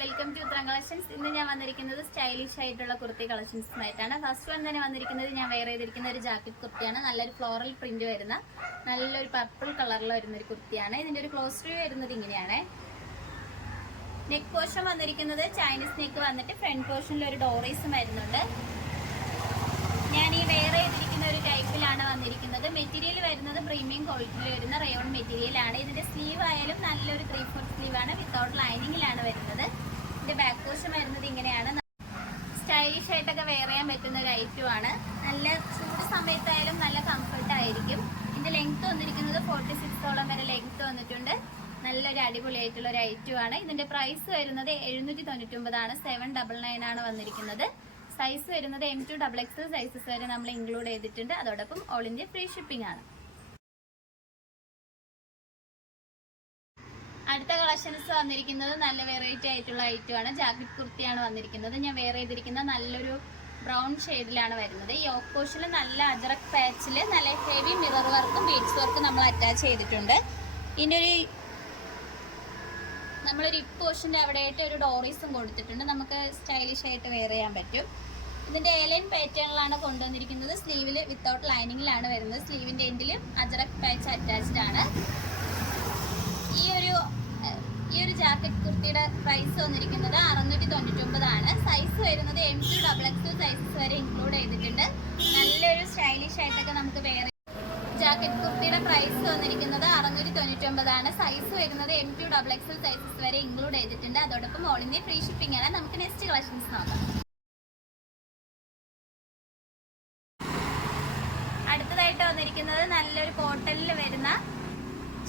Welcome to ഉത്തരം collections. ഇന്ന് ഞാൻ വന്നിരിക്കുന്നത് സ്റ്റൈലിഷ് ആയിട്ടുള്ള കുർത്തി കളക്ഷൻസുമായിട്ടാണ്. ഫസ്റ്റ് വൺ തന്നെ വന്നിരിക്കുന്നത് ഞാൻ വെയർ ചെയ്തിരിക്കുന്ന ഒരു ജാക്കറ്റ് കുർത്തിയാണ്. നല്ലൊരു ഫ്ലോറൽ പ്രിന്റ് വരുന്ന നല്ലൊരു പർപ്പിൾ കളറിൽ വരുന്ന ഒരു കുർത്തിയാണ്. ഇതിന്റെ ഒരു ക്ലോസ് വ്യൂ വരുന്നത് ഇങ്ങനെയാണ്. നെക്ക് പോർഷൻ വന്നിരിക്കുന്നത് ചൈനീസ് നെക്ക് വന്നിട്ട് ഫ്രണ്ട് പോർഷനിൽ ഒരു ഡോറീസും വരുന്നുണ്ട്. ഞാൻ ഈ വെയർ ചെയ്തിരിക്കുന്ന ഒരു ടൈപ്പിലാണ് വന്നിരിക്കുന്നത്. മെറ്റീരിയൽ വരുന്നത് പ്രീമിയം ക്വാളിറ്റിയിൽ വരുന്ന റയോൺ മെറ്റീരിയൽ ആണ്. ഇതിന്റെ സ്ലീവ് ആയാലും നല്ലൊരു 3/4 സ്ലീവ് ആണ്. വിത്തൗട്ട് ലൈനിങ്ങിലാണ് വരുന്നത്. ഇതിന്റെ ബാക്ക് പോർഷൻ വരുന്നത് ഇങ്ങനെയാണ്. സ്റ്റൈലിഷ് ആയിട്ടൊക്കെ വെയർ ചെയ്യാൻ പറ്റുന്ന ഒരു ഐറ്റം ആണ്. നല്ല ചൂട് സമയത്തായാലും നല്ല കംഫർട്ട് ആയിരിക്കും. ഇതിന്റെ ലെങ്ത് വന്നിരിക്കുന്നത് 46ഓളം വരെ ലെങ്ത് വന്നിട്ടുണ്ട്. നല്ലൊരു അടിപൊളിയായിട്ടുള്ള ഒരു ഐറ്റം ആണ്. ഇതിന്റെ പ്രൈസ് വരുന്നത് 799 ആണ്. 799 ആണ് വന്നിരിക്കുന്നത്. സൈസ് വരുന്നത് M2 XXL സൈസസ് വരെ നമ്മൾ ഇൻക്ലൂഡ് ചെയ്തിട്ടുണ്ട്. അതോടൊപ്പം ഓൾ ഇന്ത്യ ഫ്രീ ഷിപ്പിംഗ് ആണ്. അടുത്ത കളക്ഷൻസ് വന്നിരിക്കുന്നത് നല്ല വെറൈറ്റി ആയിട്ടുള്ള ഐറ്റം ആണ്. ജാക്കറ്റ് കുർത്തിയാണ് വന്നിരിക്കുന്നത്. ഞാൻ വെയർ ചെയ്തിരിക്കുന്ന നല്ലൊരു ബ്രൗൺ ഷെയ്ഡിലാണ് വരുന്നത്. യോക്ക് പോർഷനിൽ നല്ല അജറക് പാച്ചിൽ നല്ല ഹെവി മിറർ വർക്കും ബീഡ്സ് വർക്കും നമ്മൾ അറ്റാച്ച് ചെയ്തിട്ടുണ്ട്. ഇതിൻ്റെ നമ്മളൊരു ഇപ്പ് പോർഷൻ്റെ അവിടെയായിട്ട് ഒരു ഡോറീസും കൊടുത്തിട്ടുണ്ട്. നമുക്ക് സ്റ്റൈലിഷ് ആയിട്ട് വെയർ ചെയ്യാൻ പറ്റും. ഇതിന്റെ എലൈൻ പാറ്റേണിലാണ് കൊണ്ടുവന്നിരിക്കുന്നത്. സ്ലീവിൽ വിത്തൗട്ട് ലൈനിങ്ങിലാണ് വരുന്നത്. സ്ലീവിന്റെ എൻഡിൽ അജറക് പാച്ച് അറ്റാച്ച്ഡ് ആണ്. ഈ ഒരു ജാക്കറ്റ് കുർത്തിയുടെ പ്രൈസ് വന്നിരിക്കുന്നത് 699 ആണ്. സൈസ് വരുന്നത് M2 XXL സൈസസ് വരെ ഇൻക്ലൂഡ് ചെയ്തിട്ടുണ്ട്. നല്ലൊരു സ്റ്റൈലിഷ് ആയിട്ടൊക്കെ നമുക്ക് വെയർ. ജാക്കറ്റ് കുർത്തിയുടെ പ്രൈസ് വന്നിരിക്കുന്നത് 699 ആണ്. സൈസ് വരുന്നത് M2 XXL സൈസസ് വരെ ഇൻക്ലൂഡ് ചെയ്തിട്ടുണ്ട്. അതോടൊപ്പം ഓൾ ഇന്ത്യ ഫ്രീ ഷിപ്പിംഗ് ആണ്. നമുക്ക് നെക്സ്റ്റ് കളക്ഷൻസ് നോക്കാം. അടുത്തതായിട്ട് വന്നിരിക്കുന്നത് നല്ലൊരു കോട്ടണിൽ വരുന്ന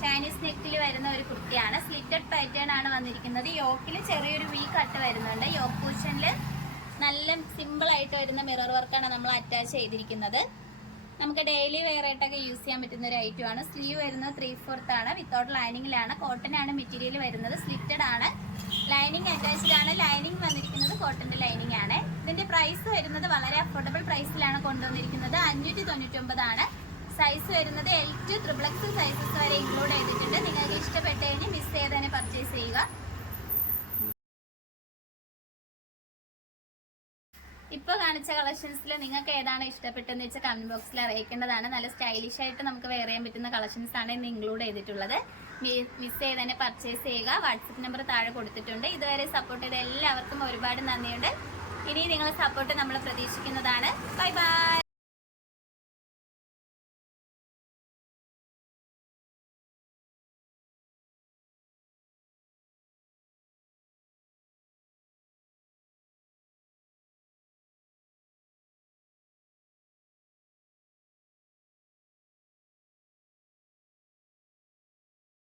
ചൈനീസ് നെക്കിൽ വരുന്ന ഒരു കുർത്തിയാണ്. സ്ലിറ്റഡ് പാറ്റേൺ ആണ് വന്നിരിക്കുന്നത്. യോക്കിൽ ചെറിയൊരു വി കട്ട് വരുന്നുണ്ട്. യോക്ക് പോർഷനിൽ നല്ല സിമ്പിൾ ആയിട്ട് വരുന്ന മിറർ വർക്കാണ് നമ്മൾ അറ്റാച്ച് ചെയ്തിരിക്കുന്നത്. നമുക്ക് ഡെയിലി വെയർ ആയിട്ടൊക്കെ യൂസ് ചെയ്യാൻ പറ്റുന്ന ഒരു ഐറ്റം ആണ്. സ്ലീവ് വരുന്നത് 3/4 ആണ്. വിത്തൗട്ട് ലൈനിങ്ങിലാണ്. കോട്ടൺ ആണ് മെറ്റീരിയൽ വരുന്നത്. സ്ലിറ്റഡ് ആണ്. ലൈനിങ് അറ്റാച്ച്ഡ് ആണ്. ലൈനിങ് വന്നിരിക്കുന്നത് കോട്ടന്റെ ലൈനിങ് ആണ്. ഇതിന്റെ പ്രൈസ് വരുന്നത് വളരെ അഫോർഡബിൾ പ്രൈസിലാണ് കൊണ്ടുവന്നിരിക്കുന്നത്. 599 ആണ്. സൈസ് വരുന്നത് L2 XXL സൈസസ് വരെ ഇൻക്ലൂഡ് ചെയ്തിട്ടുണ്ട്. നിങ്ങൾക്ക് ഇഷ്ടപ്പെട്ട് കഴിഞ്ഞ് മിസ് ചെയ്ത് തന്നെ പർച്ചേസ് ചെയ്യുക. ഇപ്പോൾ കാണിച്ച കളക്ഷൻസിൽ നിങ്ങൾക്ക് ഏതാണ് ഇഷ്ടപ്പെട്ടതെന്ന് വെച്ചാൽ കമന്റ് ബോക്സിൽ അറിയിക്കേണ്ടതാണ്. നല്ല സ്റ്റൈലിഷ് ആയിട്ട് നമുക്ക് വെയർ ചെയ്യാൻ പറ്റുന്ന കളക്ഷൻസ് ആണ് ഇന്ന് ഇൻക്ലൂഡ് ചെയ്തിട്ടുള്ളത്. മിസ് ചെയ്ത് തന്നെ പർച്ചേസ് ചെയ്യുക. വാട്സപ്പ് നമ്പർ താഴെ കൊടുത്തിട്ടുണ്ട്. ഇതുവരെ സപ്പോർട്ട് ചെയ്ത എല്ലാവർക്കും ഒരുപാട് നന്ദിയുണ്ട്. ഇനി നിങ്ങളുടെ സപ്പോർട്ട് നമ്മൾ പ്രതീക്ഷിക്കുന്നതാണ്. Bye bye.